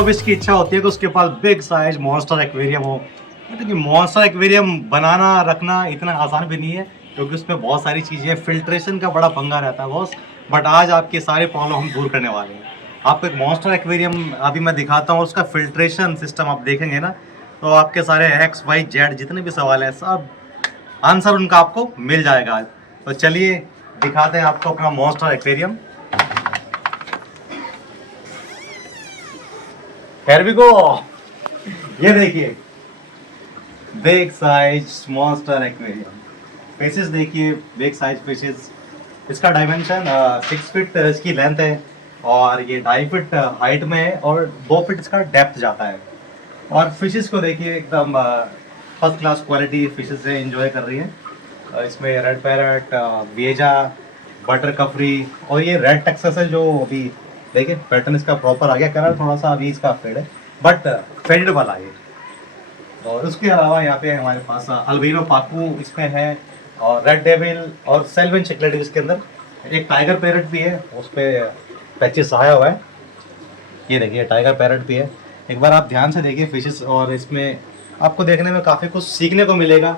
Hobbyist की इच्छा होती है कि उसके पास बिग साइज मॉन्स्टर एक्वेरियम हो। लेकिन मॉन्स्टर एक्वेरियम बनाना रखना इतना आसान भी नहीं है, क्योंकि उसमें बहुत सारी चीज़ें फिल्ट्रेशन का बड़ा पंगा रहता है बॉस। बट आज आपके सारे प्रॉब्लम हम दूर करने वाले हैं। आपको एक मॉन्स्टर एक्वेरियम अभी मैं दिखाता हूँ, उसका फिल्ट्रेशन सिस्टम आप देखेंगे ना, तो आपके सारे एक्स वाई जेड जितने भी सवाल हैं सब आंसर उनका आपको मिल जाएगा आज। तो चलिए दिखाते हैं आपको अपना monster aquarium. Here we go। ये देखिए big size monster aquarium. Fishes देखिए, बिग साइज फिशेस। इसका डायमेंशन 6 फीट इसकी लेंथ है, और ये 2.5 फीट हाइट में है, और 2 फीट इसका डेप्थ जाता है। और फिशेस को देखिए एकदम फर्स्ट क्लास क्वालिटी फिशेस से एंजॉय कर रही है। इसमें रेड पैरट, वेजा, बटर कफरी, और ये रेड टेक्सस है जो अभी देखिए पैटर्न इसका प्रॉपर आ गया। कलर थोड़ा सा अभी इसका फेड है, बट फेडेड वाला है। और उसके अलावा यहाँ पे हमारे पास अल्बिनो पाकू इसमें है, और रेड डेविल और सेल्वन चिकलेट इसके अंदर। एक टाइगर पैरट भी है, उस पर पैचेस आया हुआ है। ये देखिए टाइगर पैरट भी है। एक बार आप ध्यान से देखिए फिशेस, और इसमें आपको देखने में काफ़ी कुछ सीखने को मिलेगा,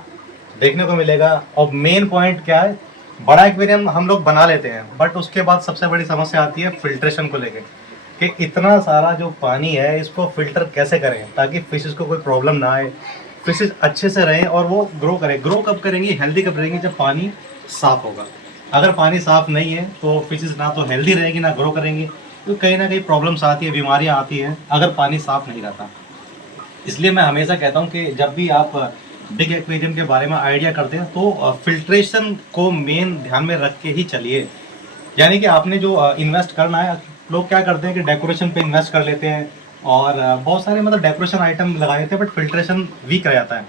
देखने को मिलेगा। और मेन पॉइंट क्या है, बड़ा एक्वेरियम हम लोग बना लेते हैं, बट उसके बाद सबसे बड़ी समस्या आती है फिल्ट्रेशन को लेकर, कि इतना सारा जो पानी है इसको फिल्टर कैसे करें ताकि फिशेस को कोई प्रॉब्लम ना आए, फिशेस अच्छे से रहें और वो ग्रो करें। ग्रो कब करेंगी, हेल्दी कब रहेंगी, जब पानी साफ होगा। अगर पानी साफ नहीं है तो फिशेस ना तो हेल्दी रहेंगी ना ग्रो करेंगी, तो कहीं ना कहीं प्रॉब्लम्स आती है, बीमारियां आती हैं अगर पानी साफ नहीं रहता। इसलिए मैं हमेशा कहता हूँ कि जब भी आप बिग एक्वेरियम के बारे में आइडिया करते हैं तो फिल्ट्रेशन को मेन ध्यान में रख के ही चलिए। यानी कि आपने जो इन्वेस्ट करना है, लोग क्या करते हैं कि डेकोरेशन पे इन्वेस्ट कर लेते हैं, और बहुत सारे मतलब डेकोरेशन आइटम लगा देते हैं, बट फिल्ट्रेशन वीक रह जाता है।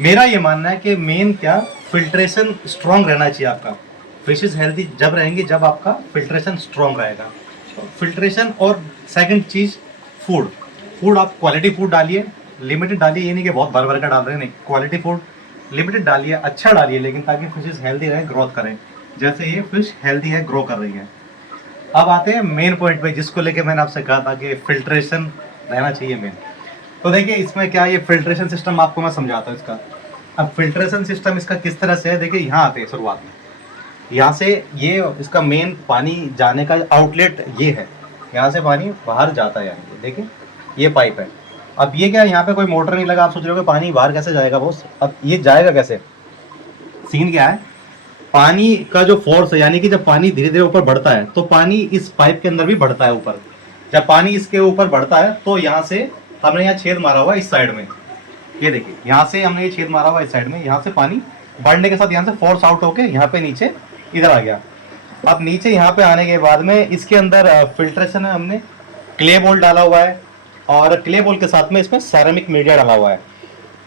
मेरा ये मानना है कि मेन क्या, फिल्ट्रेशन स्ट्रॉन्ग रहना चाहिए आपका। फिशेस हेल्दी जब रहेंगे जब आपका फिल्ट्रेशन स्ट्रॉन्ग रहेगा। फिल्ट्रेशन, और सेकंड चीज़ फूड। फूड आप क्वालिटी फूड डालिए, लिमिटेड डालिए, ये नहीं कि बहुत भर भर का डाल रहे हैं, नहीं। क्वालिटी फूड लिमिटेड डालिए, अच्छा डालिए, लेकिन ताकि फिशेस हेल्दी रहे, ग्रोथ करें। जैसे ये फिश हेल्दी है, ग्रो कर रही है। अब आते हैं मेन पॉइंट पे, जिसको लेके मैंने आपसे कहा था कि फिल्ट्रेशन रहना चाहिए मेन। तो देखिए इसमें क्या, ये फिल्ट्रेशन सिस्टम आपको मैं समझाता हूँ इसका। अब फिल्ट्रेशन सिस्टम इसका किस तरह से है, देखिए यहाँ आते हैं शुरुआत में। यहाँ से ये इसका मेन पानी जाने का आउटलेट ये है, यहाँ से पानी बाहर जाता है। यानी देखिए ये पाइप है। अब ये क्या, यहाँ पे कोई मोटर नहीं लगा। आप सोच रहे हो कि पानी बाहर कैसे जाएगा बॉस, अब ये जाएगा कैसे। सीन क्या है, पानी का जो फोर्स है, यानी कि जब पानी धीरे धीरे ऊपर बढ़ता है तो पानी इस पाइप के अंदर भी बढ़ता है ऊपर। जब पानी इसके ऊपर बढ़ता है तो यहाँ से हमने यहाँ छेद मारा हुआ इस साइड में, ये देखिए यहाँ से हमने ये छेद मारा हुआ इस साइड में। यहाँ से पानी बढ़ने के साथ यहाँ से फोर्स आउट होके यहाँ पे नीचे इधर आ गया। अब नीचे यहाँ पे आने के बाद में इसके अंदर फिल्ट्रेशन है, हमने क्ले बॉल डाला हुआ है, और क्ले बॉल के साथ में इसमें सेरेमिक मीडिया डाला हुआ है।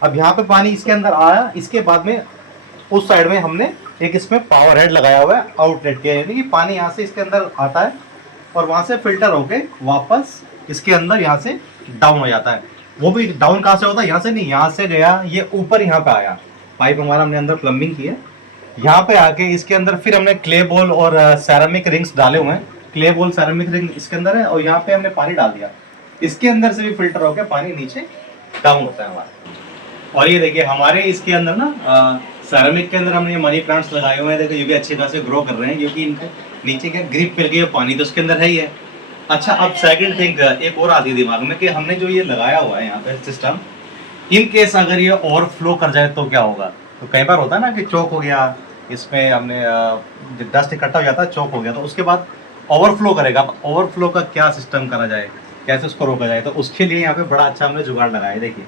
अब यहाँ पे पानी इसके अंदर आया, इसके बाद में उस साइड में हमने एक इसमें पावर हेड लगाया हुआ है आउटलेट के, यानी कि पानी यहाँ से इसके अंदर आता है और वहाँ से फिल्टर होके वापस इसके अंदर यहाँ से डाउन हो जाता है। वो भी डाउन कहाँ से होता है, यहाँ से नहीं, यहाँ से गया ये ऊपर, यहाँ पे आया पाइप हमारा, हमने अंदर प्लम्बिंग की है। यहाँ पे आके इसके अंदर फिर हमने क्ले बॉल और सैरामिक रिंग्स डाले हुए हैं। क्ले बॉल सैरामिक रिंग इसके अंदर है, और यहाँ पे हमने पानी डाल दिया। इसके अंदर से भी फिल्टर होकर पानी नीचे डाउन होता है हमारा। और ये देखिए हमारे इसके अंदर ना सेरामिक के अंदर हमने मनी प्लांट्स लगाए हुए हैं। देखो ये भी अच्छे खासे ग्रो कर रहे हैं, क्योंकि इनके नीचे क्या ग्रिप मिल गई है, पानी तो उसके अंदर है ही है। अच्छा, अब सेकंड थिंग एक और आती है दिमाग में कि हमने जो ये लगाया हुआ है यहाँ पे सिस्टम, इन केस अगर ये ओवरफ्लो कर जाए तो क्या होगा। तो कई बार होता है ना कि चौक हो गया, इसमें हमने डस्ट इकट्ठा हो जाता है, चौक हो गया, तो उसके बाद ओवरफ्लो करेगा। अब ओवरफ्लो का क्या सिस्टम करा जाए, कैसे उसको रोका जाए, तो उसके लिए यहाँ पे बड़ा अच्छा हमने जुगाड़ लगाया है। देखिए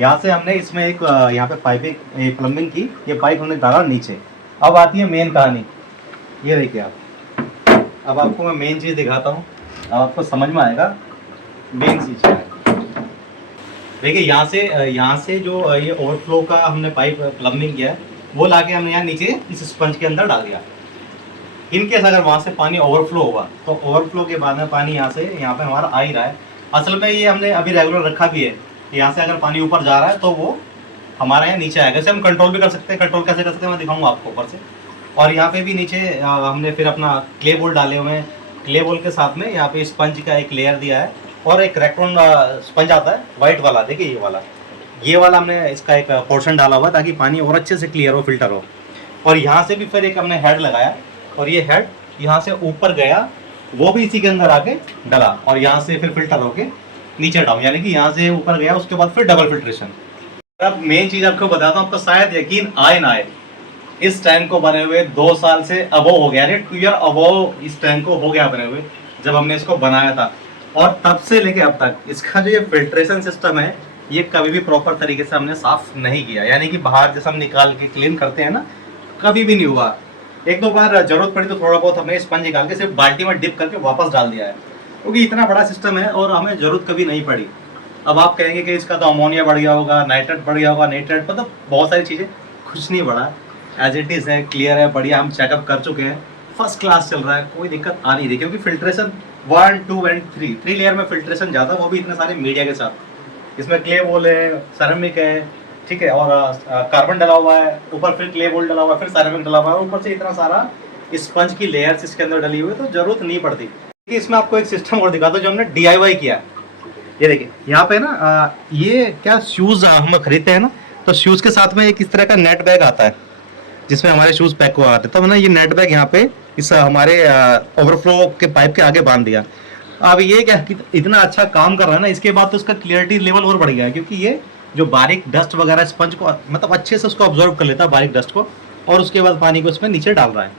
यहाँ से हमने इसमें एक यहाँ पे पाइपिंग प्लम्बिंग की, ये पाइप हमने डाला नीचे। अब आती है मेन कहानी, ये देखिए आप। अब आपको मैं मेन चीज़ दिखाता हूँ, अब आपको समझ में आएगा मेन चीज़ क्या है। देखिए यहाँ से जो ये ओवरफ्लो का हमने पाइप प्लम्बिंग किया है, वो लाके हमने यहाँ नीचे इस स्पंज के अंदर डाल दिया। इनकेस अगर वहाँ से पानी ओवरफ्लो हुआ तो ओवरफ्लो के बाद में पानी यहाँ से यहाँ पे हमारा आ ही रहा है। असल में ये हमने अभी रेगुलर रखा भी है, यहाँ से अगर पानी ऊपर जा रहा है तो वो हमारे यहाँ नीचे आएगा। इसे हम कंट्रोल भी कर सकते हैं। कंट्रोल कैसे कर सकते हैं मैं दिखाऊंगा आपको ऊपर से। और यहाँ पे भी नीचे हमने फिर अपना क्ले बॉल डाले हुए हैं। क्ले बॉल के साथ में यहाँ पे स्पंज का एक लेयर दिया है, और एक रेक्टोन स्पंज आता है वाइट वाला, देखिए ये वाला हमने इसका एक पोर्शन डाला हुआ है ताकि पानी और अच्छे से क्लियर हो, फिल्टर हो। और यहाँ से भी फिर एक हमने हेड लगाया, और ये हेड यहाँ से ऊपर गया, वो भी इसी के अंदर आके डला, और यहाँ से फिर फिल्टर होके नीचे डाउन, यानी कि यहाँ से ऊपर गया, उसके बाद फिर डबल फिल्ट्रेशन। अब मेन चीज आपको बताता हूँ, आपको शायद यकीन आए ना आए, इस टैंक को बने हुए 2 साल से अबो हो गया, 2 ईयर अबो इस टैंक को हो गया बने हुए, जब हमने इसको बनाया था। और तब से लेके अब तक इसका जो ये फिल्ट्रेशन सिस्टम है, ये कभी भी प्रॉपर तरीके से हमने साफ नहीं किया, यानी कि बाहर जैसे हम निकाल के क्लीन करते हैं ना, कभी भी नहीं हुआ। 1-2 बार जरूरत पड़ी तो थोड़ा बहुत हमने स्पंज निकाल के सिर्फ बाल्टी में डिप करके वापस डाल दिया है, क्योंकि इतना बड़ा सिस्टम है और हमें जरूरत कभी नहीं पड़ी। अब आप कहेंगे कि इसका तो अमोनिया बढ़ गया होगा, नाइट्रेट बढ़ गया होगा, नाइट्रेट मतलब बहुत सारी चीज़ें, कुछ नहीं बढ़ा, एज इट इज़ है, क्लियर है, बढ़िया। हम चेकअप कर चुके हैं, फर्स्ट क्लास चल रहा है, कोई दिक्कत आ नहीं रही, क्योंकि फिल्ट्रेशन 1, 2 एंड 3 लेयर में फिल्ट्रेशन ज़्यादा, वो भी इतने सारे मीडिया के साथ। इसमें क्ले वोल है, सेरेमिक है, ठीक है, और कार्बन डला हुआ है, ऊपर फिर क्ले वोल डला हुआ है, फिर सेरेमिक डला हुआ है, ऊपर से इतना सारा स्पंज की लेयर्स इसके अंदर डली हुई है, तो जरूरत नहीं पड़ती। इसमें आपको एक सिस्टम और दिखाता हूं जो हमने DIY किया। ये देखिए यहाँ पे ना ये क्या शूज हम खरीदते हैं ना, तो शूज के साथ में एक इस तरह का नेट बैग आता है जिसमें हमारे शूज पैक हुआ आते हैं। तो हमने ये नेट बैग यहाँ पे इस हमारे ओवरफ्लो के पाइप के आगे बांध दिया। अब ये क्या इतना अच्छा काम कर रहा है ना, इसके बाद तो उसका क्लियरिटी लेवल और बढ़ गया है, क्योंकि ये जो बारीक डस्ट वगैरह स्पंज को मतलब अच्छे से उसको ऑब्जर्व कर लेता है, बारीक डस्ट को, और उसके बाद पानी को उसमें नीचे डाल रहा है।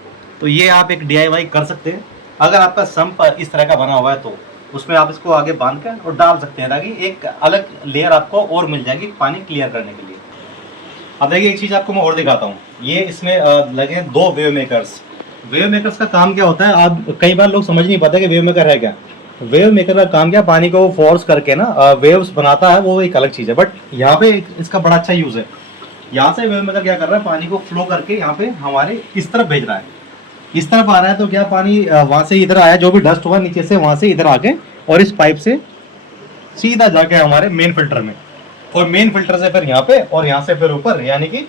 तो ये आप एक DIY कर सकते हैं। अगर आपका सम्प इस तरह का बना हुआ है तो उसमें आप इसको आगे बांध कर और डाल सकते हैं, ताकि एक अलग लेयर आपको और मिल जाएगी पानी क्लियर करने के लिए। अब देखिए एक चीज़ आपको मैं और दिखाता हूँ, ये इसमें लगे 2 वेव मेकर्स। वेव मेकर्स का काम क्या होता है, आप कई बार लोग समझ नहीं पाते कि वेव मेकर है क्या। वेव मेकर का काम क्या, पानी को फोर्स करके ना वेव्स बनाता है, वो एक अलग चीज़ है। बट यहाँ पे इसका बड़ा अच्छा यूज़ है। यहाँ से वेव मेकर क्या कर रहा है, पानी को फ्लो करके यहाँ पे हमारे इस तरफ भेज रहा है, इस तरफ आ रहा है। तो क्या पानी वहां से इधर आया, जो भी डस्ट हुआ नीचे से वहां से इधर आके, और इस पाइप से सीधा जाके हमारे मेन फिल्टर में, और मेन फिल्टर से फिर यहाँ पे, और यहाँ से फिर ऊपर, यानी कि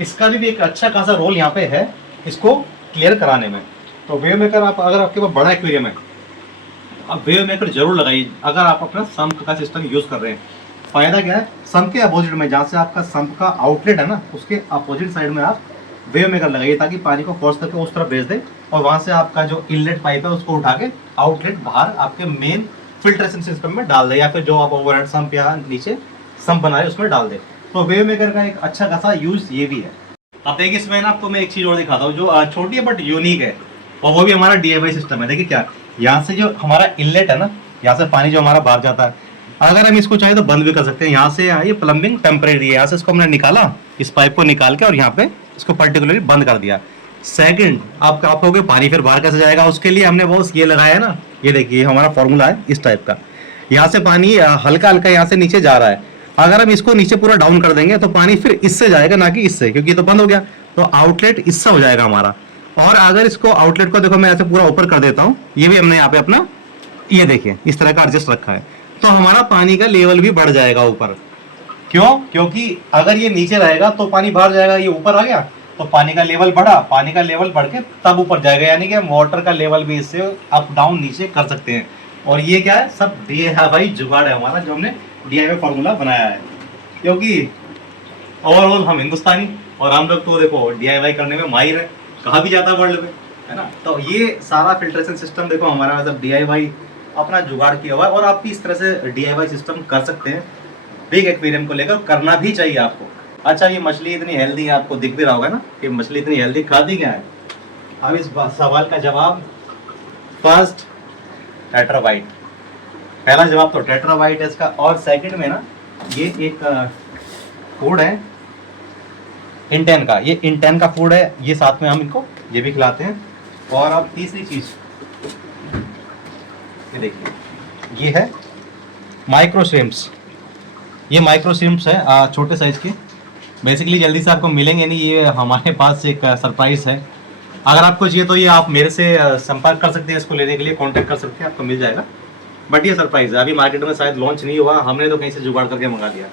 इसका भी एक अच्छा खासा रोल यहाँ पे है इसको क्लियर कराने में। तो वेव मेकर आप अगर आपके पास बड़ा एक्वेरियम है, आप वेव मेकर जरूर लगाइए अगर आप अपना सम्प का सिस्टम यूज कर रहे हैं। फायदा क्या है, सम्प के अपोजिट में, जहाँ से आपका सम्प का आउटलेट है ना, उसके अपोजिट साइड में आप वेव मेकर लगाइए, ताकि पानी को फोर्स करके उस तरफ भेज दे, और वहां से आपका जो इनलेट पाइप है उसको उठा के आउटलेट बाहर आपके मेन फिल्ट्रेशन सिस्टम में डाल दे, या फिर जो आप ओवरहेड सम्प या नीचे सम्प बना रहे उसमें डाल दे। तो वेव मेकर का एक अच्छा खासा यूज ये भी है। अब देखिए इसमें ना आपको मैं एक चीज और दिखाता हूँ जो छोटी है बट यूनिक है, और वो भी हमारा DIY सिस्टम है। देखिए क्या, यहाँ से जो हमारा इनलेट है ना, यहाँ से पानी जो हमारा बाहर जाता है, अगर हम इसको चाहे तो बंद भी कर सकते हैं। यहाँ से ये प्लम्बिंग टेम्परेरी है, यहाँ से इसको हमने निकाला, इस पाइप को निकाल के, और यहाँ पे इसको पर्टिकुलरली बंद कर दिया। सेकंड, आप कहोगे पानी फिर बाहर कैसे जाएगा, उसके लिए हमने बॉस ये लगाया है ना, ये देखिए हमारा फॉर्मूला है इस टाइप का। यहाँ से पानी हल्का हल्का यहाँ से नीचे जा रहा है, अगर हम इसको नीचे पूरा डाउन कर देंगे तो पानी फिर इससे जाएगा, ना कि इससे, क्योंकि ये तो बंद हो गया, तो आउटलेट इससे हो जाएगा हमारा। और अगर इसको आउटलेट को देखो मैं ऐसे पूरा ऊपर कर देता हूँ, ये भी हमने यहाँ पे अपना ये देखिए इस तरह का एडजस्ट रखा है, तो हमारा पानी का लेवल भी बढ़ जाएगा ऊपर। क्यों? क्योंकि अगर ये नीचे रहेगा तो पानी बाहर जाएगा, ये ऊपर आ गया तो पानी का लेवल बढ़ा, पानी का लेवल बढ़ के तब ऊपर जाएगा, यानी कि हम वाटर का लेवल भी इससे अप डाउन नीचे कर सकते हैं। और ये क्या है, सब DIY जुगाड़ है हमारा, जो हमने DIY फॉर्मूला बनाया है। क्योंकि ओवरऑल हम हिंदुस्तानी, और हम लोग तो देखो DIY करने में माहिर है, कहा भी जाता है वर्ल्ड में, है ना। तो ये सारा फिल्ट्रेशन सिस्टम देखो हमारा मतलब DIY अपना जुगाड़ किया हुआ है, और आप भी इस तरह से DIY सिस्टम कर सकते हैं बिग एक्वेरियम को लेकर, करना भी चाहिए आपको। अच्छा, ये मछली इतनी हेल्दी है, आपको दिख भी रहा होगा ना कि मछली इतनी हेल्दी खाती क्या है। अब इस सवाल का जवाब फर्स्ट टेट्रावाइट, पहला जवाब तो टेट्रावाइट है इसका। और सेकंड में ना ये एक फूड है इंटेन का, ये इंटेन का फूड है, ये साथ में हम इनको ये भी खिलाते हैं। और अब तीसरी चीज ये देखिए, ये है माइक्रो श्रिम्प्स। ये माइक्रो श्रिम्प्स है छोटे साइज के, बेसिकली जल्दी से आपको मिलेंगे नहीं, ये हमारे पास एक सरप्राइज है। अगर आपको चाहिए तो ये आप मेरे से संपर्क कर सकते हैं, इसको लेने के लिए कांटेक्ट कर सकते हैं, आपको मिल जाएगा। बट ये सरप्राइज है, अभी मार्केट में शायद लॉन्च नहीं हुआ, हमने तो कहीं से जुगाड़ करके मंगा लिया,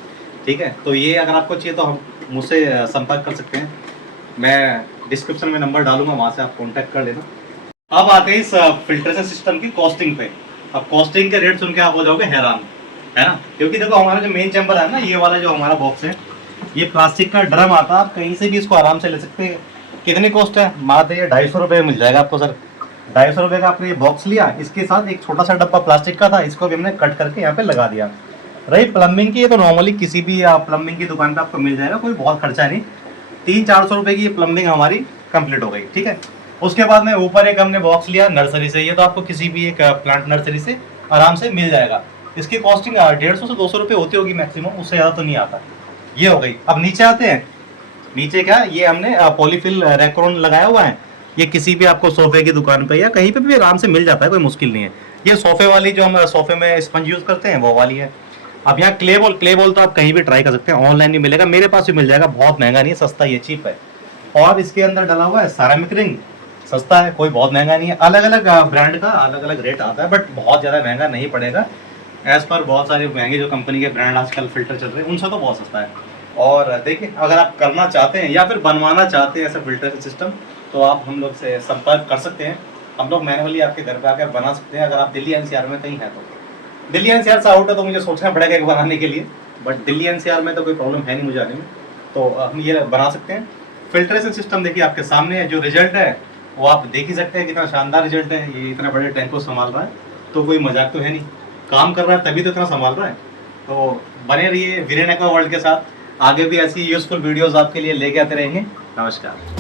ठीक है। तो ये अगर आपको चाहिए तो हम मुझसे संपर्क कर सकते हैं, मैं डिस्क्रिप्शन में नंबर डालूंगा, वहाँ से आप कॉन्टैक्ट कर लेना। अब आते हैं इस फिल्ट्रेशन सिस्टम की कॉस्टिंग पे। अब कॉस्टिंग के रेट सुन के आप हो जाओगे हैरान, है ना, क्योंकि देखो हमारा जो मेन चैम्बर है ना, ये वाला जो हमारा बॉक्स है, ये प्लास्टिक का ड्रम आता है, आप कहीं से भी इसको आराम से ले सकते हैं। कितनी कॉस्ट है, मात्र ये 250 रुपये मिल जाएगा आपको सर। 250 रुपये का आपने ये बॉक्स लिया, इसके साथ एक छोटा सा डब्बा प्लास्टिक का था, इसको भी हमने कट करके यहाँ पे लगा दिया। रही प्लम्बिंग की, ये तो नॉर्मली किसी भी प्लम्बिंग की दुकान पे आपको मिल जाएगा, कोई बहुत खर्चा नहीं। 300-400 रुपये की ये प्लम्बिंग हमारी कंप्लीट हो गई, ठीक है। उसके बाद में ऊपर एक हमने बॉक्स लिया नर्सरी से, ये तो आपको किसी भी एक प्लांट नर्सरी से आराम से मिल जाएगा। इसकी कॉस्टिंग 150 से 200 रुपये होती होगी मैक्सिमम, उससे ज़्यादा तो नहीं आता। ये हो गई। अब नीचे आते हैं, नीचे क्या, ये हमने पॉलीफिल रैकरोन लगाया हुआ है, ये किसी भी आपको सोफे की दुकान पे या कहीं पे भी आराम से मिल जाता है, कोई मुश्किल नहीं है। ये सोफे वाली जो हम सोफे में स्पंज यूज़ करते हैं वो वाली है। अब यहाँ क्ले बॉल तो आप कहीं भी ट्राई कर सकते हैं, ऑनलाइन भी मिलेगा, मेरे पास भी मिल जाएगा, बहुत महंगा नहीं है, सस्ता ही है, चीप है। और इसके अंदर डला हुआ है सेरामिक रिंग, सस्ता है, कोई बहुत महंगा नहीं है। अलग अलग ब्रांड का अलग अलग रेट आता है, बट बहुत ज़्यादा महंगा नहीं पड़ेगा एज़ पर बहुत सारे महंगे जो कंपनी के ब्रांड आजकल फिल्टर चल रहे हैं, उनसे तो बहुत सस्ता है। और देखिए, अगर आप करना चाहते हैं या फिर बनवाना चाहते हैं ऐसा फिल्टर सिस्टम, तो आप हम लोग से संपर्क कर सकते हैं। हम लोग मैनुअली आपके घर पे आकर बना सकते हैं, अगर आप दिल्ली एनसीआर में कहीं हैं तो। दिल्ली एनसीआर से आउट है तो मुझे सोचना पड़ेगा एक बनाने के लिए, बट दिल्ली एनसीआर में तो कोई प्रॉब्लम है नहीं मुझे आने में, तो हम ये बना सकते हैं। फिल्ट्रेशन सिस्टम देखिए आपके सामने है, जो रिजल्ट है वो आप देख ही सकते हैं, कितना शानदार रिजल्ट है। ये इतना बड़े टैंक को संभाल रहा है, तो कोई मजाक तो है नहीं, काम कर रहा है तभी तो इतना संभाल रहा है। तो बने रहिए वीरेन एक्वा वर्ल्ड के साथ, आगे भी ऐसी यूजफुल वीडियोस आपके लिए लेके आते रहेंगे। नमस्कार।